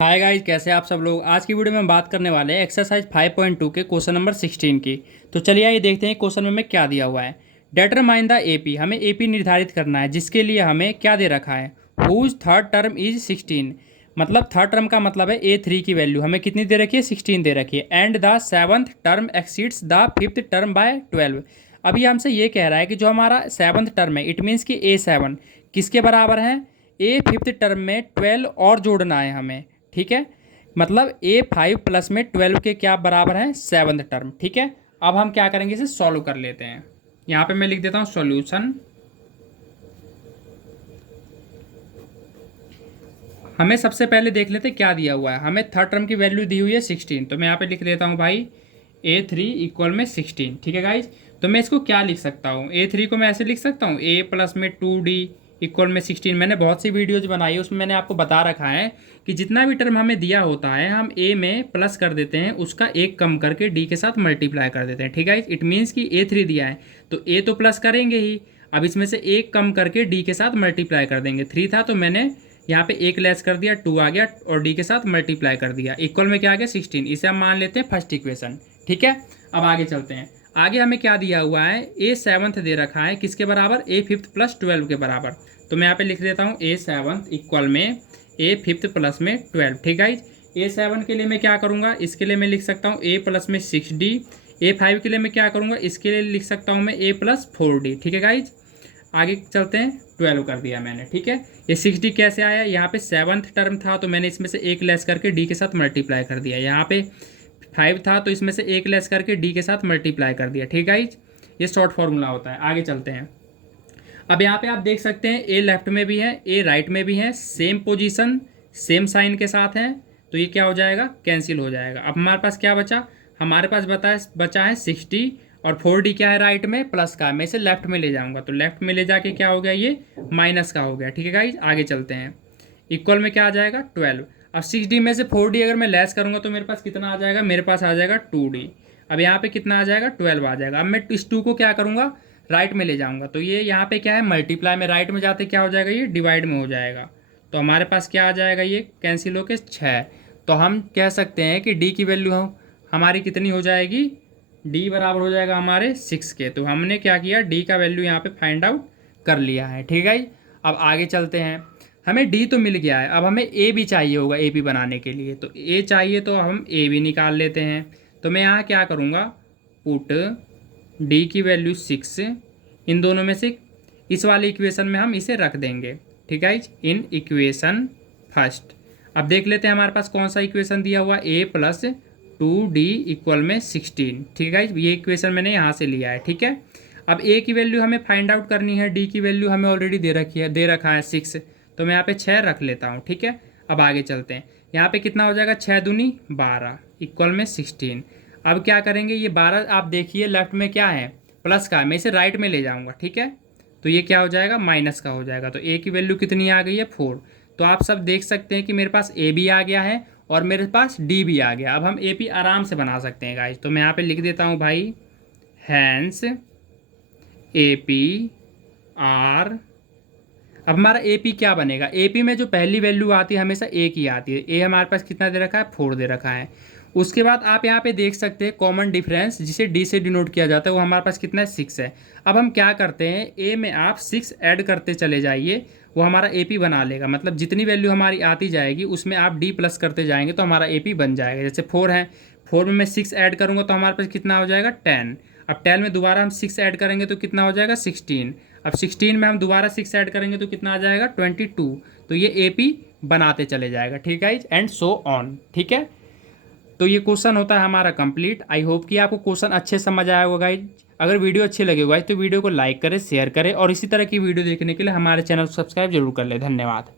Hi guys, कैसे हैं आप सब लोग। आज की वीडियो में हम बात करने वाले हैं एक्सरसाइज 5.2 के क्वेश्चन नंबर 16 की। तो चलिए आइए देखते हैं क्वेश्चन में क्या दिया हुआ है। डिटरमाइन द एपी, हमें एपी निर्धारित करना है, जिसके लिए हमें क्या दे रखा है, हुज थर्ड टर्म इज 16। मतलब थर्ड टर्म का मतलब है A3 की वैल्यू हमें कितनी दे रखी है, 16 दे रखी है। And the seventh term exceeds the fifth term by 12। अभी हमसे ये कह रहा है कि जो हमारा सेवंथ टर्म है, इट मीन्स कि A7 किसके बराबर है, ए फिफ्थ टर्म में 12 और जोड़ना है हमें। ठीक है, मतलब A5 प्लस में 12 के क्या बराबर है, सेवन्थ टर्म। ठीक है, अब हम क्या करेंगे, इसे सॉल्व कर लेते हैं। यहाँ पे मैं लिख देता हूँ सॉल्यूशन। हमें सबसे पहले देख लेते क्या दिया हुआ है। हमें थर्ड टर्म की वैल्यू दी हुई है 16, तो मैं यहाँ पे लिख लेता हूँ भाई A3 इक्वल में 16। ठीक है गाइज, तो मैं इसको क्या लिख सकता हूँ, A3 को मैं ऐसे लिख सकता हूँ A प्लस में 2D इक्वल में 16। मैंने बहुत सी वीडियोज बनाई है, उसमें मैंने आपको बता रखा है कि जितना भी टर्म हमें दिया होता है हम A में प्लस कर देते हैं, उसका एक कम करके D के साथ मल्टीप्लाई कर देते हैं। ठीक है, इट मीन्स कि A3 दिया है तो A तो प्लस करेंगे ही, अब इसमें से एक कम करके D के साथ मल्टीप्लाई कर देंगे। 3 था तो मैंने यहाँ पे एक लेस कर दिया, 2 आ गया और D के साथ मल्टीप्लाई कर दिया, इक्वल में क्या आ गया 16। इसे हम मान लेते हैं फर्स्ट इक्वेशन। ठीक है, अब आगे चलते हैं। आगे हमें क्या दिया हुआ है, A7 दे रखा है किसके बराबर, A5 प्लस 12 के बराबर। तो मैं यहाँ पे लिख देता हूँ A7 इक्वल में A5 प्लस में 12। ठीक है, A7 के लिए मैं क्या करूँगा, इसके लिए मैं लिख सकता हूँ A प्लस में 6D। A5 के लिए मैं क्या करूँगा, इसके लिए लिख सकता हूँ मैं A प्लस 4D। ठीक है गाइज, आगे चलते हैं। 12 कर दिया मैंने। ठीक है, ये 6D कैसे आया, यहाँ पे सेवन्थ टर्म था तो मैंने इसमें से एक लेस करके D के साथ मल्टीप्लाई कर दिया। यहाँ पे 5 था तो इसमें से एक लेस करके D के साथ मल्टीप्लाई कर दिया। ठीक है, ये शॉर्ट फॉर्मूला होता है। आगे चलते हैं। अब यहाँ पे आप देख सकते हैं A लेफ्ट में भी है, A राइट में भी है, सेम पोजीशन सेम साइन के साथ है, तो ये क्या हो जाएगा, कैंसिल हो जाएगा। अब हमारे पास क्या बचा, हमारे पास बचा है 60 और 4D क्या है राइट में, प्लस का। मैं इसे लेफ्ट में ले जाऊंगा तो लेफ्ट में ले जाके क्या हो गया, ये माइनस का हो गया। ठीक है गाइज, आगे चलते हैं। इक्वल में क्या आ जाएगा 12। अब 6D में से 4D अगर मैं लेस करूंगा तो मेरे पास कितना आ जाएगा, मेरे पास आ जाएगा 2D। अब यहाँ पे कितना आ जाएगा, 12 आ जाएगा। अब मैं इस 2 को क्या करूँगा, राइट में ले जाऊंगा तो ये यहाँ पे क्या है, मल्टीप्लाई में राइट में जाते क्या हो जाएगा, ये डिवाइड में हो जाएगा। तो हमारे पास क्या आ जाएगा, ये कैंसिल होके 6। तो हम कह सकते हैं कि D की वैल्यू हमारी कितनी हो जाएगी, D बराबर हो जाएगा हमारे 6 के। तो हमने क्या किया, D का वैल्यू यहाँ पे फाइंड आउट कर लिया है। ठीक है, अब आगे चलते हैं। हमें D तो मिल गया है, अब हमें A भी चाहिए होगा AP बनाने के लिए। तो A चाहिए तो हम A भी निकाल लेते हैं। तो मैं यहाँ क्या करूँगा, पुट D की वैल्यू 6 इन दोनों में से इस वाले इक्वेशन में हम इसे रख देंगे। ठीक है, इन इक्वेशन फर्स्ट। अब देख लेते हैं हमारे पास कौन सा इक्वेशन दिया हुआ, A प्लस 2D इक्वल में 16। ठीक है, ये इक्वेशन मैंने यहाँ से लिया है। ठीक है, अब A की वैल्यू हमें फाइंड आउट करनी है, D की वैल्यू हमें ऑलरेडी दे रखा है 6, तो मैं यहाँ पे 6 रख लेता हूँ। ठीक है, अब आगे चलते हैं। यहाँ पे कितना हो जाएगा, 6 दूनी 12 इक्वल में 16। अब क्या करेंगे, ये 12 आप देखिए लेफ्ट में क्या है, प्लस का, मैं इसे राइट में ले जाऊँगा। ठीक है, तो ये क्या हो जाएगा, माइनस का हो जाएगा। तो A की वैल्यू कितनी आ गई है, 4। तो आप सब देख सकते हैं कि मेरे पास A भी आ गया है और मेरे पास D भी आ गया। अब हम AP आराम से बना सकते हैं गाइज। तो मैं यहाँ पे लिख देता हूँ भाई, हैंस AP आर। अब हमारा AP क्या बनेगा, AP में जो पहली वैल्यू आती है हमेशा A की आती है। A हमारे पास कितना दे रखा है, 4 दे रखा है। उसके बाद आप यहाँ पे देख सकते हैं कॉमन डिफरेंस जिसे D से डिनोट किया जाता है, वो हमारे पास कितना है, 6 है। अब हम क्या करते हैं, A में आप 6 ऐड करते चले जाइए, वो हमारा AP बना लेगा। मतलब जितनी वैल्यू हमारी आती जाएगी उसमें आप D प्लस करते जाएंगे तो हमारा AP बन जाएगा। जैसे 4 है, 4 में मैं 6 ऐड करूँगा तो हमारे पास कितना हो जाएगा, 10। अब 10 में दोबारा हम 6 ऐड करेंगे तो कितना हो जाएगा, 16। अब 16 में हम दोबारा 6 ऐड करेंगे तो कितना आ जाएगा, 22। तो ये AP बनाते चले जाएगा। ठीक है, एंड सो ऑन। ठीक है, तो ये क्वेश्चन होता है हमारा कंप्लीट। आई होप कि आपको क्वेश्चन अच्छे समझ आया होगा गाइज। अगर वीडियो अच्छी लगे गाइज तो वीडियो को लाइक करें, शेयर करें और इसी तरह की वीडियो देखने के लिए हमारे चैनल को सब्सक्राइब जरूर कर ले। धन्यवाद।